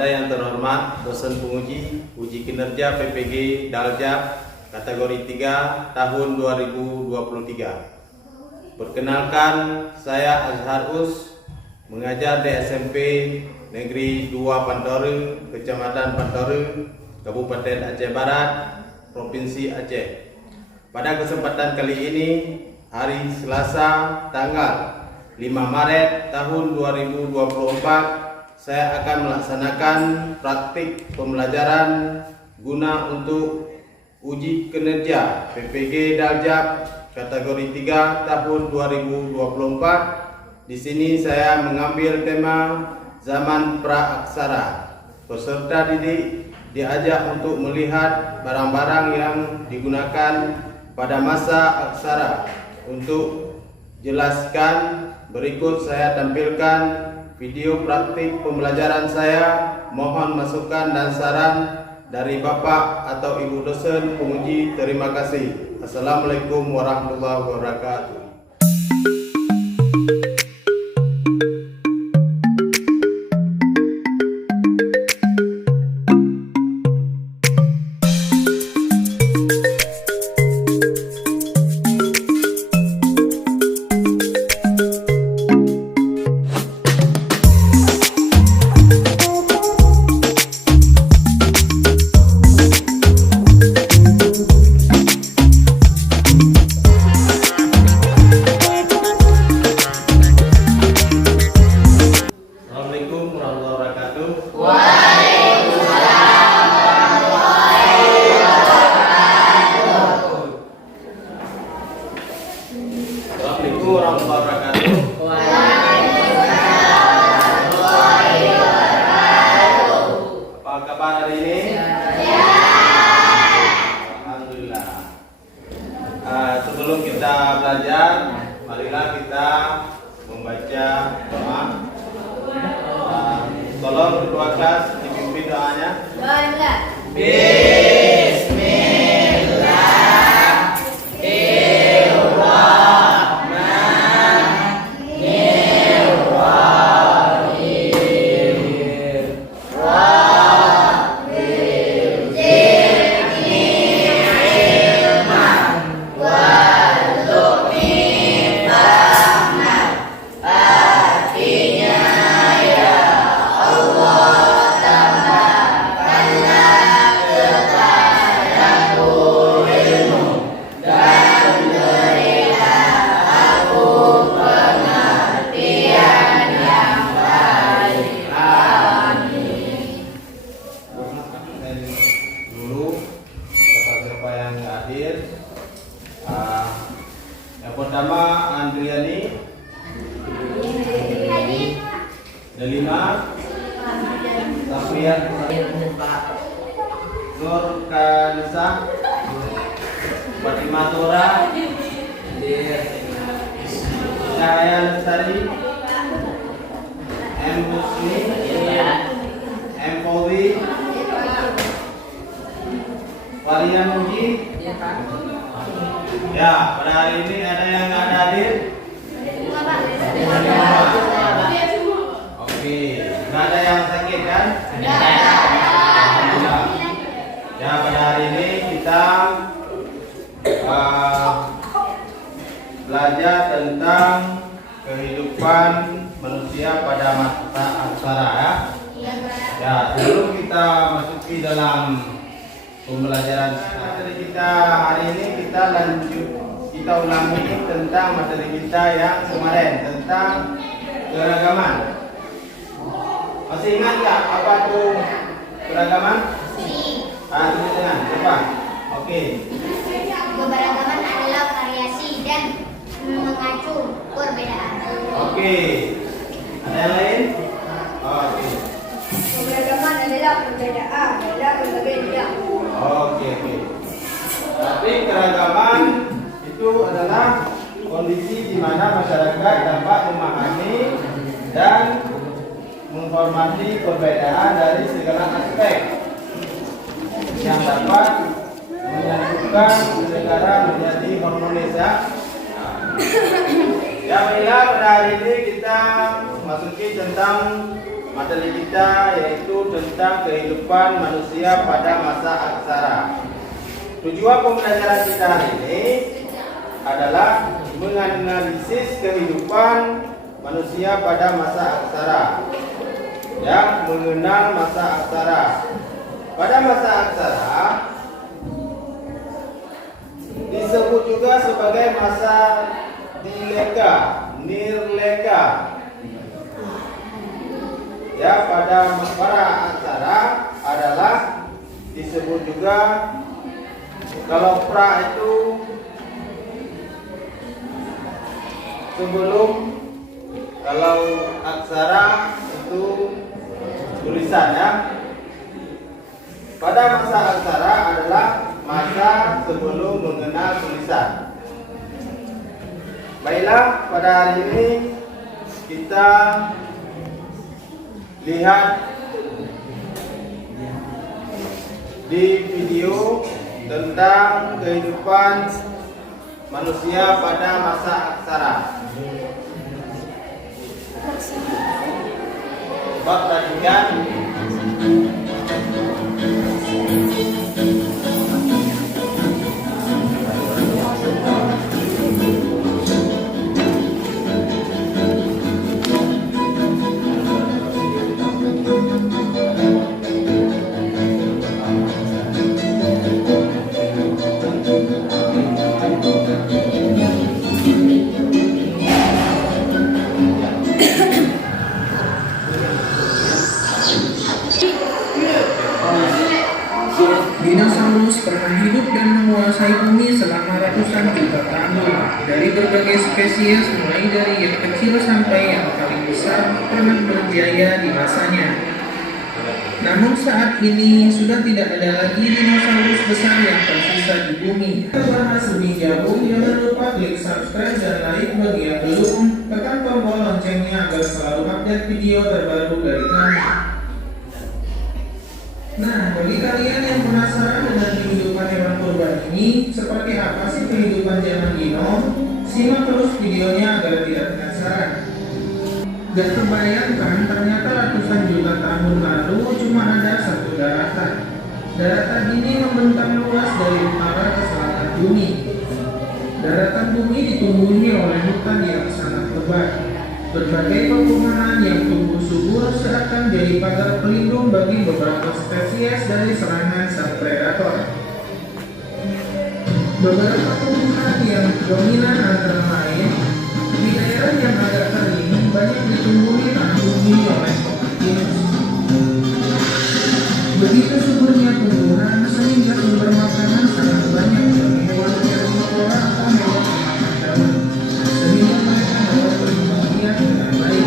Kepada yang terhormat dosen penguji uji kinerja PPG Daljab kategori 3 tahun 2023. Perkenalkan, saya Azhar Us, mengajar di SMP Negeri 2 Pantore, Kecamatan Pantore, Kabupaten Aceh Barat, Provinsi Aceh. Pada kesempatan kali ini, hari Selasa tanggal 5 Maret tahun 2024, saya akan melaksanakan praktik pembelajaran guna untuk uji kinerja PPG Daljab kategori 3 tahun 2024. Di sini saya mengambil tema zaman praaksara. Peserta didik diajak untuk melihat barang-barang yang digunakan pada masa aksara. Untuk jelaskan, berikut saya tampilkan video praktik pembelajaran saya. Mohon masukan dan saran dari Bapak atau Ibu dosen penguji. Terima kasih. Assalamualaikum warahmatullahi wabarakatuh. Apa kabar hari ini? Alhamdulillah. Sebelum kita belajar, marilah kita membaca doa. Tolong kedua kelas dipimpin doanya. Yang pertama Andriani, Delima, Safian, Nur Kanisa, Fatimah Tora, Cahaya Lestari, M. Husni, M. Fauzi, Walian Muji. Ya, pada hari ini ada yang nggak hadir? Oke, nggak ada yang sakit kan? Ya, pada hari ini kita belajar tentang kehidupan manusia pada masa aksara ya. Ya, sebelum kita masuki dalam pembelajaran materi kita hari ini, kita ulangi tentang materi kita yang kemarin tentang keragaman. Masih ingat nggak apa itu keragaman? Tulis dengan coba. Oke. Keberagaman adalah variasi dan mengacu perbedaan. Oke. Ada yang lain? Oke. Keberagaman adalah perbedaan, berbeda. Oke. Tapi keragaman itu adalah kondisi di mana masyarakat dapat memahami dan menghormati perbedaan dari segala aspek yang dapat menyatukan negara menjadi harmonis ya. Ya, baiklah, pada hari ini kita masuki tentang materi kita yaitu tentang kehidupan manusia pada masa aksara. Tujuan pembelajaran kita hari ini adalah menganalisis kehidupan manusia pada masa aksara. Ya, mengenal masa aksara. Pada masa aksara disebut juga sebagai masa dileka, nirleka. Ya, pada para aksara adalah disebut juga, kalau pra itu sebelum, kalau aksara itu tulisan ya. Pada masa aksara adalah masa sebelum mengenal tulisan. Baiklah, pada hari ini kita lihat di video tentang kehidupan manusia pada masa aksara. Coba perhatikan. Dinosaurus pernah hidup dan menguasai bumi selama ratusan juta tahun. Dari berbagai spesies, mulai dari yang kecil sampai yang paling besar, pernah berjaya di masanya. Namun saat ini sudah tidak ada lagi dinosaurus besar yang tersisa di bumi. Kita bahas lebih jauh, jangan lupa klik subscribe dan like bagi yang belum. Tekan tombol loncengnya agar selalu update video terbaru dari kami. Nah, bagi kalian yang penasaran dengan kehidupan hewan kurban ini, seperti apa sih kehidupan zaman dino? Simak terus videonya agar tidak penasaran. Gak terbayangkan, ternyata ratusan juta tahun lalu cuma ada satu daratan. Daratan ini membentang luas dari utara ke selatan bumi. Daratan bumi ditumbuhi oleh hutan yang sangat lebat. Berbagai pepohonan yang tumbuh subur seakan jadi pagar pelindung bagi beberapa spesies dari serangan sang predator. Beberapa tumbuhan yang dominan antara lain di daerah yang agak kering banyak ditumbuhi tanah bumi oleh Copernicus. Begitu suburnya tumbuhan sehingga sumber makanan sangat banyak bagi hewan herbivora atau hewan pemakan daun, sehingga mereka dapat berkembang biak dengan baik.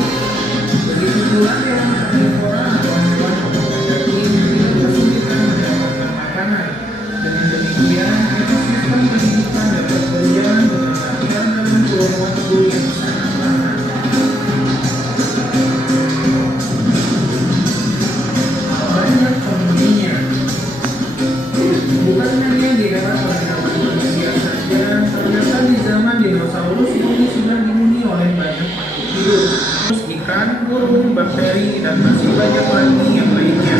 Begitu pula hewan herbivora atau hewan pemakan daging tidak kesulitan mendapatkan makanan. Dengan demikian, ekosistem kehidupan dapat berjalan dengan lancar dalam kurun waktu yang sangat lama. Banyak penghuninya. Bukan hanya dirawat oleh hewan manusia saja, ternyata di zaman dinosaurus ini sudah dihuni oleh banyak makhluk hidup, ikan, burung, bakteri, dan masih banyak lagi yang lainnya.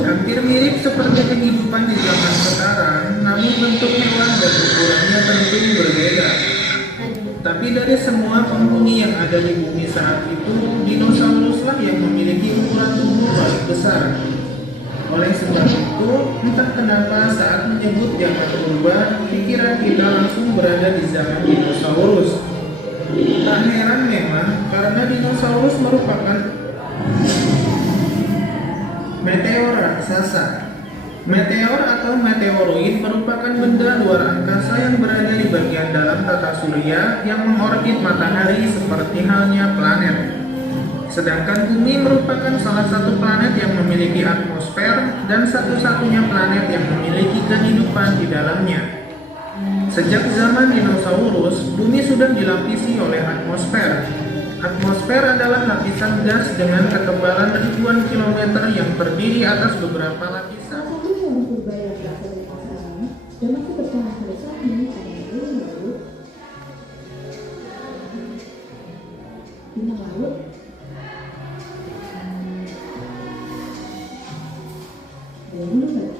Hampir mirip seperti kehidupan di zaman sekarang, namun bentuk hewan dan ukurannya tentu berbeda. Tapi dari semua penghuni yang ada di bumi saat itu, dinosauruslah yang memiliki ukuran tubuh paling besar. Oleh sebab itu, entah kenapa saat menyebut zaman purba, pikiran kita langsung berada di zaman dinosaurus. Tak heran memang, karena dinosaurus merupakan meteor raksasa. Meteor atau meteoroid merupakan benda luar angkasa yang berada di bagian dalam tata surya yang mengorbit matahari seperti halnya planet. Sedangkan bumi merupakan salah satu planet yang memiliki atmosfer dan satu-satunya planet yang memiliki kehidupan di dalamnya. Sejak zaman dinosaurus, bumi sudah dilapisi oleh atmosfer. Atmosfer adalah lapisan gas dengan ketebalan ribuan kilometer yang terdiri atas beberapa lapisan. Dan masih bertahan sampai saat ini pada bulan laut. Bintang laut dahulu baca.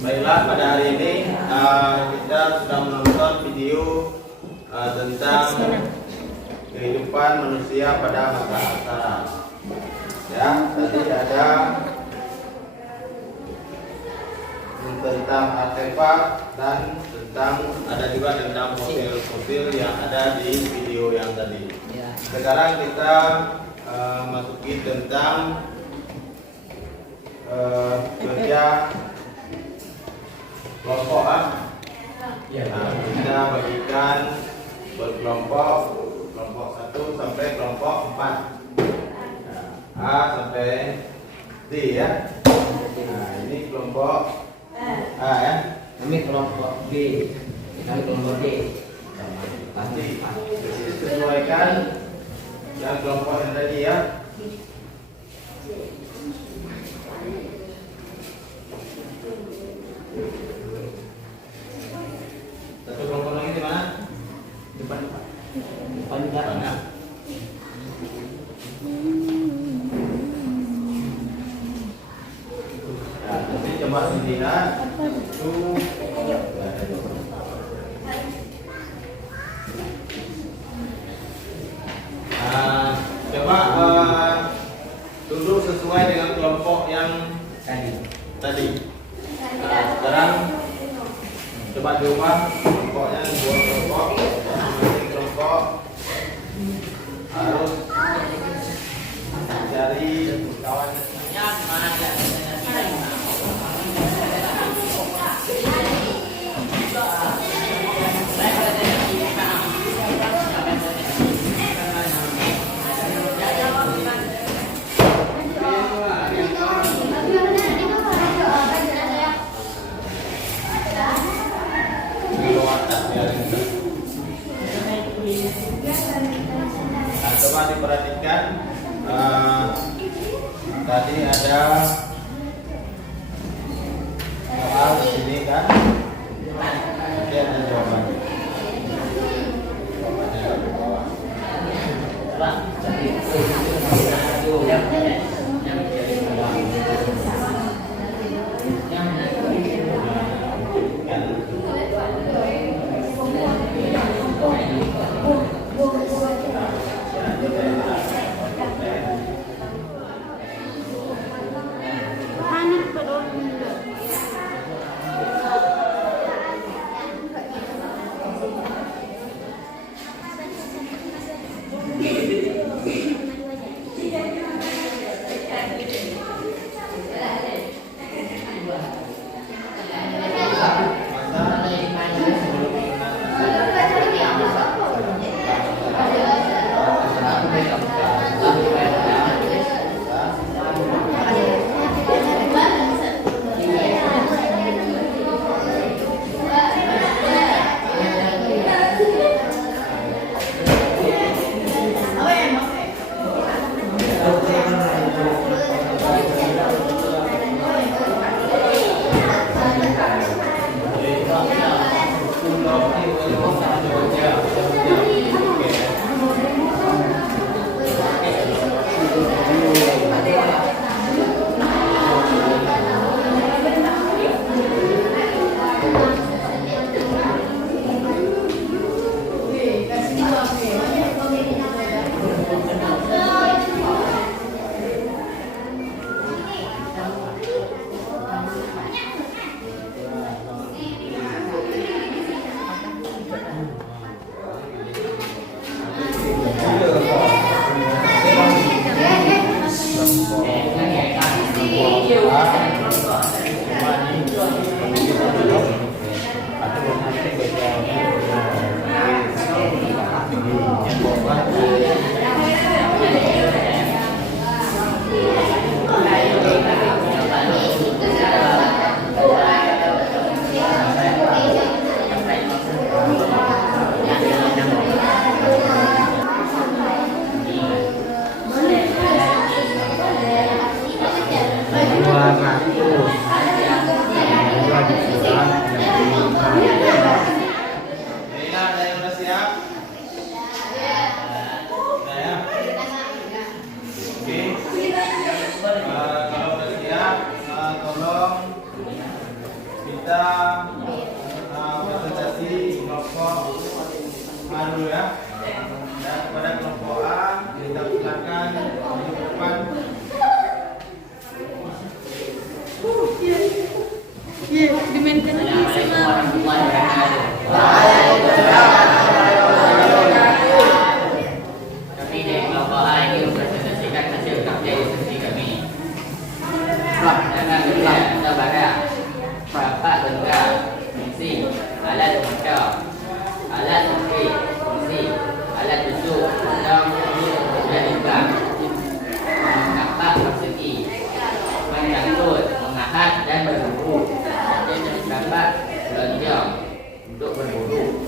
Baiklah, pada hari ini kita sudah menonton video tentang kehidupan manusia pada masa aksara. Ya, tadi ada tentang artefak dan ada juga tentang fosil-fosil yang ada di video yang tadi. Sekarang kita masuki tentang kerja kelompok. Nah, kita bagikan berkelompok, kelompok 1 sampai kelompok 4. A sampai D ya. Nah, ini kelompok A ya. Kami kelompok B, kami kelompok D. Nanti sesuaikan yang kelompok yang tadi ya. Satu kelompok lagi di mana? Depan Depan ya. Ya, nanti coba dilihat itu. Coba duduk sesuai dengan kelompok yang tadi. Sekarang coba diubah kelompoknya dua kelompok. Masing kelompok harus mencari kawan. Nah, coba diperhatikan tadi ada soal di sini kan, nanti ada jawabannya. Jawabannya ada di bawah. kita presentasi kelompok A dulu ya. Dan kepada kelompok A kita silakan di depan. Dimainkan lagi sama Kami dari kelompok A ini mempresentasikan hasil kerja diskusi kami. Dana kerja atau barang, perangkat benda, fungsi, alat pemecah, alat pemberi, fungsi, alat tutup, dan dan juga mengapak persegi, menyangkut, mengahad dan berburu, gambar, lonjong untuk berburu,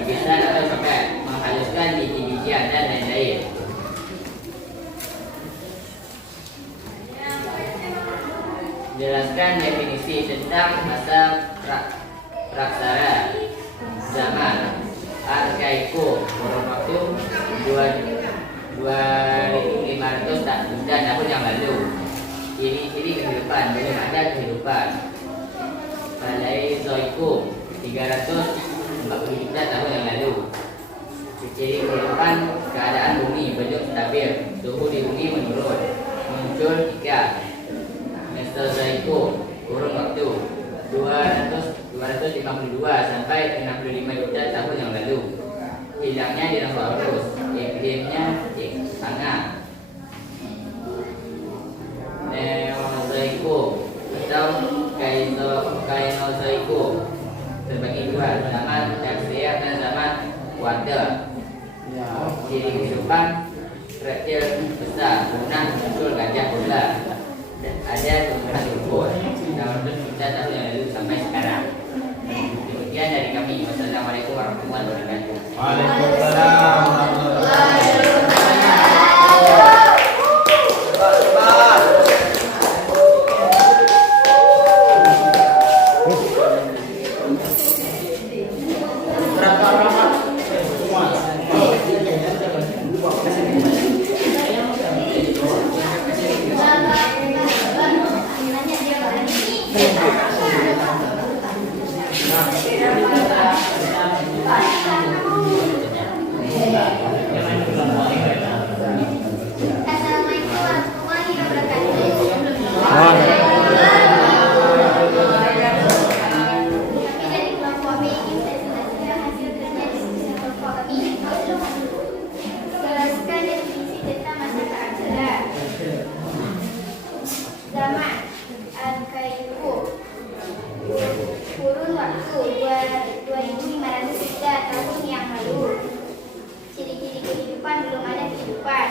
bikisan atau sekat, menghaluskan biji-bijian dan lain-lain. Jelaskan definisi tentang masa praksara, zaman, arkaiko, kurun waktu 2500 tahun yang lalu. Ciri-ciri kehidupan, belum ada kehidupan. Paleozoikum 340 juta tahun yang lalu. Ciri kehidupan, keadaan bumi belum stabil, suhu di bumi menurun, muncul ikan. Mesozoikum, kurun waktu 252 sampai 65 juta tahun yang lalu. Hilangnya dinosaurus, iklimnya hangat. Neozoikum atau Kainozoikum terbagi dua, zaman tersier dan zaman water. Ciri kehidupan, reptil besar, punah, muncul gajah bola. Ada tumbuhan rumput dalam juta tahun yang lalu sampai sekarang. Demikian dari kami. Wassalamualaikum warahmatullahi wabarakatuh. Waalaikumsalam warahmatullahi Assalamualaikum warahmatullahi wabarakatuh. Kami dari kelompok B ingin presentasikan hasil kerja diskusi kelompok kami. Jelaskan definisi tentang masa praksara. Zaman arkaiko, kurun waktu 2500 juta tahun yang lalu. Ciri-ciri kehidupan, belum ada kehidupan.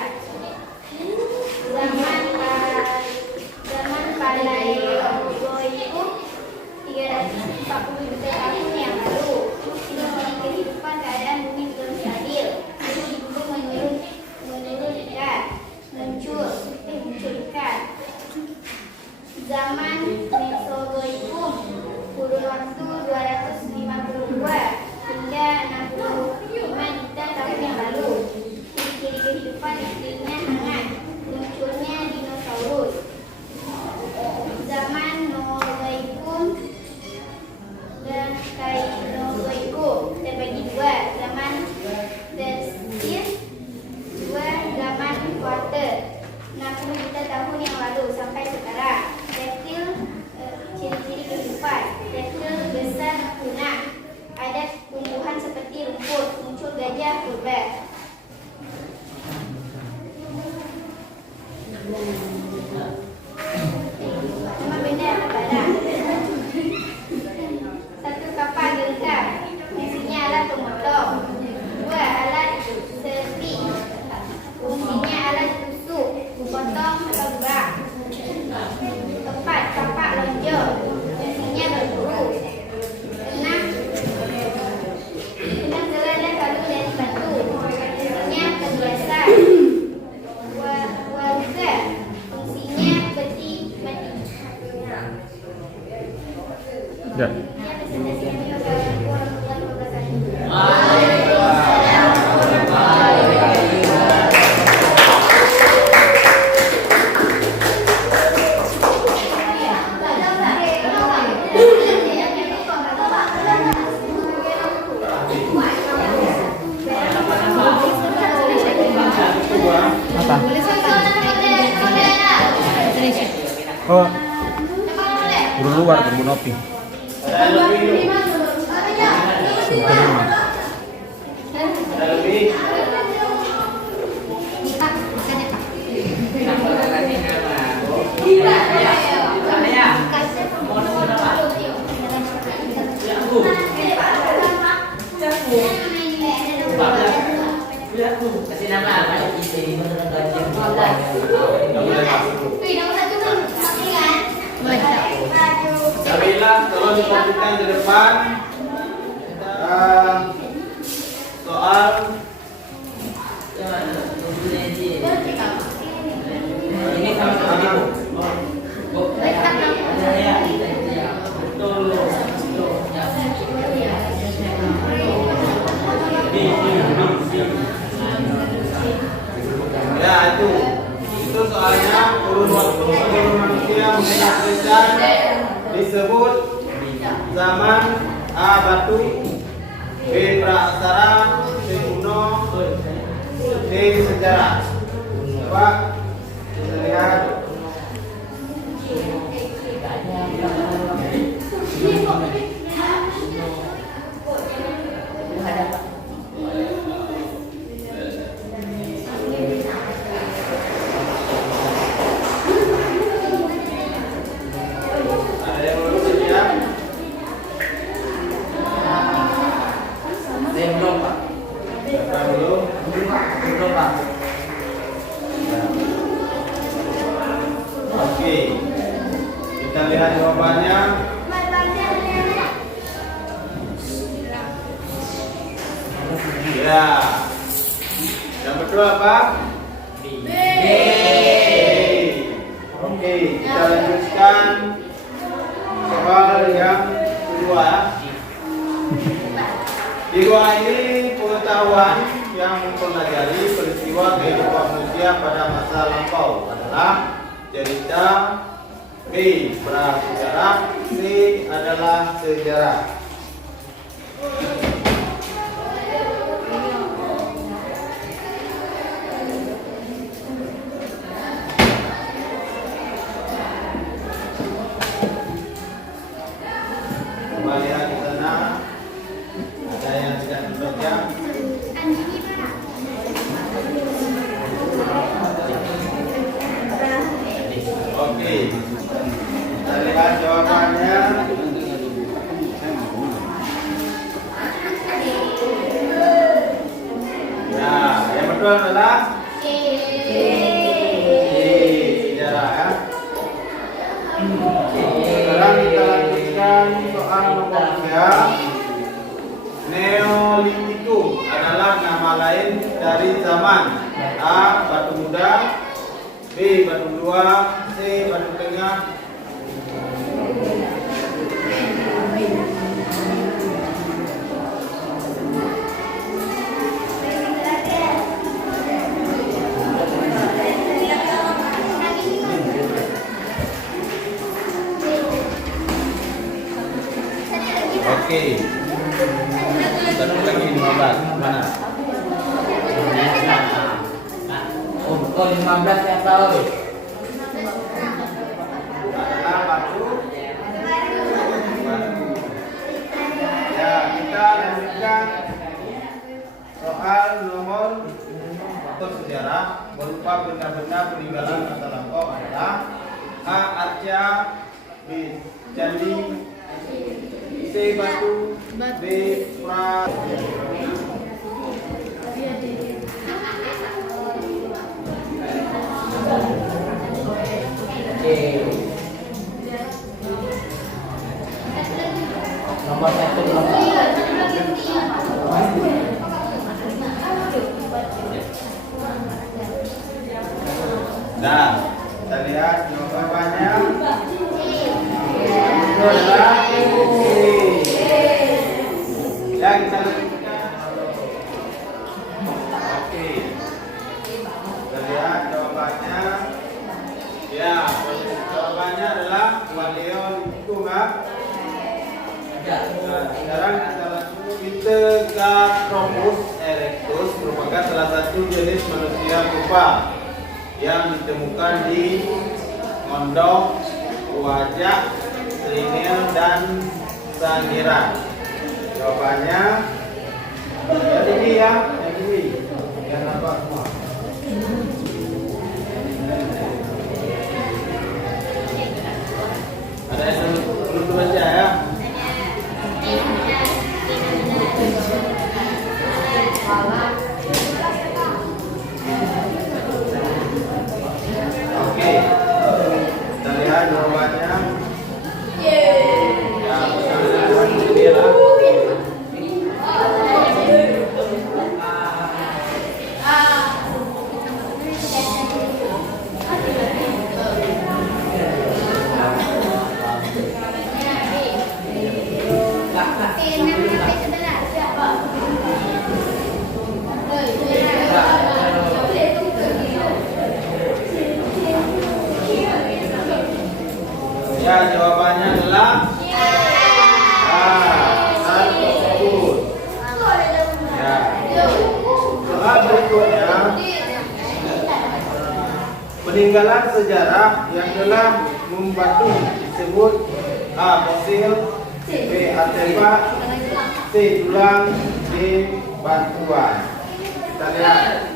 Zaman Paleozoikum 340 juta tahun yang lalu. Ciri-ciri kehidupan, keadaan bumi belum stabil, suhu di bumi menurun ikan, muncul ikan. Zaman Mesozoikum, kurun waktu 252 hingga 65 juta tahun yang lalu. Ciri-ciri kehidupan, iklimnya hangat, munculnya dinosaurus. Zaman Nozoikum dan Kainozoikum terbagi dua, zaman Tersier, dua zaman Water, 60 juta tahun yang lalu sampai sekarang. Reptil, ciri-ciri kehidupan, reptil besar punah, ada tumbuhan seperti rumput, muncul gajah purba. Nama benda atau barang. Satu, kapal genggam, fungsinya alat pemotong. Dua, alat serpi, fungsinya alat tusuk, potong atau gerak. Empat, kapak lonjong, fungsinya berburu. Enam, gelar dan kalung dari batu. lebih. Ada lebih. Ada lebih. Kasih nama apa? Isi. Sabila, tolong diperhatikan di depan. Soal Ini sama-sama. ya itu soalnya kurun waktu seluruh manusia menyaksikan disebut zaman A. Batu, B. Praaksara, C. Kuno, D. Sejarah. Coba kita lihat. Ada yang belum siap? Belum, Pak. Siapa belum? Belum, Pak. Oke, kita lihat jawabannya. Ya, yang betul apa? B. Oke, kita lanjutkan soal yang kedua. Di dua ini pengetahuan yang mempelajari peristiwa kehidupan manusia pada masa lampau adalah cerita, B. Prasejarah, C. adalah sejarah. Coba lihat di sana, ada yang tidak dibaca. Oke, kita lihat jawabannya. Nah, yang betul adalah C. Sejarah ya. Sekarang kita lanjutkan soal nomor 3. Neolitikum adalah nama lain dari zaman A. Batu muda, B. Batu tua, C. Batu tengah. Oke. Satu lagi 15. Mana? Oh, 15 yang tahu. Adalah batu. Ya, kita lanjutkan soal nomor atau sejarah berupa benda-benda peninggalan masa lampau adalah A. Arca, B. Candi, C. Batu, D. Pra. Nomor 1 belum. Nah, kita lihat jawabannya. Itu adalah C. Ya, kita lanjutkan. Oke. Kita lihat jawabannya. Ya, jawabannya adalah Paleolitikum ya. Nah, sekarang kita lanjut. Pithecanthropus erectus merupakan salah satu jenis manusia purba yang ditemukan di Mondok, Wajak, trinil, dan sangiran? Jawabannya yang ini ya, yang ini. Yang nampak semua. Ada yang dulu baca ya. Oke, kita lihat jawabannya. Ya, ini lah. Ya, jawabannya adalah saat tersebut. Ya. Soal berikutnya, peninggalan sejarah yang telah membantu disebut A. Fosil, B. Artefak, C. Tulang, D. Bantuan. Kita lihat.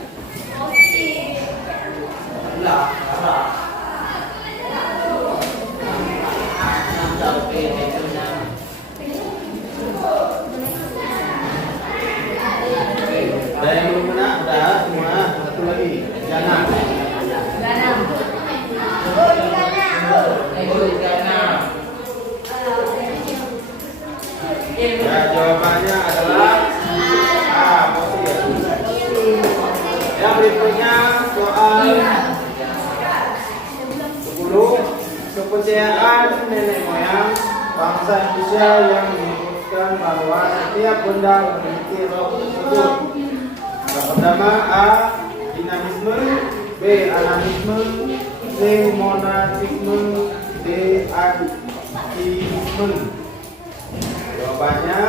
Ada yang belum kena? Udah semua. Satu lagi. Jana. Ya, jawabannya adalah A. Fosil. Yang berikutnya soal 10. Kepercayaan nenek moyang bangsa Indonesia yang menyebutkan bahwa setiap benda memiliki roh tersebut. Yang pertama A. Dinamisme, B. Animisme, C. Monatisme, D. Ateisme. Jawabannya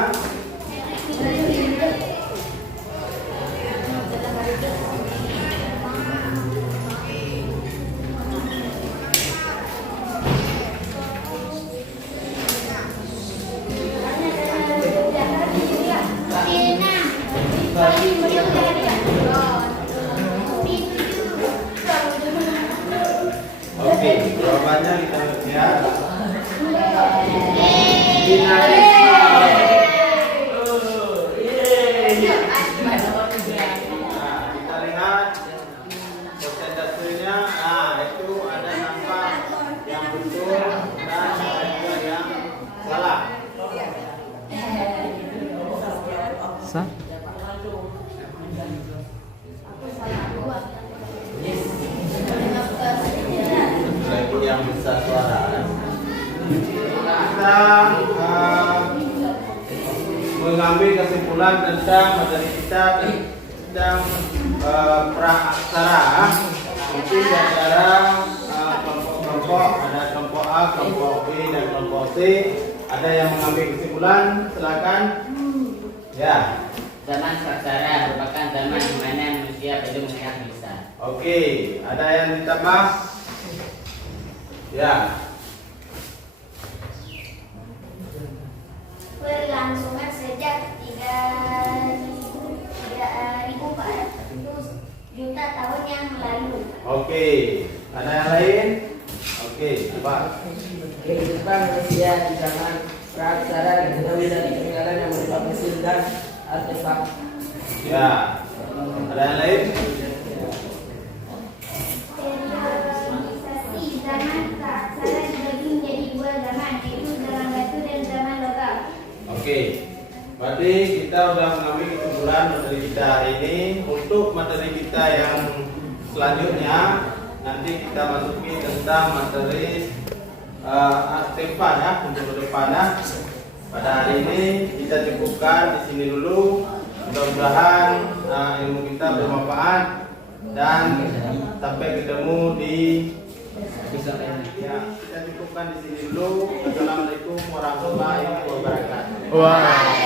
oke, jawabannya kita lihat. Nah, kita lihat persentasenya. Itu ada nampak yang betul dan ada juga yang salah. Lagi yang besar suara. Kita mengambil kesimpulan tentang materi kita tentang praaksara. Mungkin di antara kelompok-kelompok, ada kelompok A, kelompok B, dan kelompok C. Ada yang mengambil kesimpulan, silakan. Ya. Zaman praksara merupakan zaman di mana manusia belum mengenal lisan. Oke, ada yang ditambah? Ya. Berlangsungan sejak 3.400 juta tahun yang lalu. Oke, ada yang lain? Oke, coba. Kehidupan manusia di zaman praksara diketahui dari peninggalan yang berupa fosil dan artefak. Ya, ada yang lain? Periodisasi zaman praksara dibagi menjadi dua zaman, yaitu zaman batu dan zaman logam. Oke, berarti kita sudah mengambil kesimpulan materi kita hari ini. Untuk materi kita yang selanjutnya, nanti kita masuki tentang materi artefak ya, untuk ke depan ya. Pada hari ini kita cukupkan di sini dulu. Mudah-mudahan ilmu kita bermanfaat dan sampai ketemu di episode ya. Kita cukupkan di sini dulu. Assalamualaikum warahmatullahi wabarakatuh. Wah.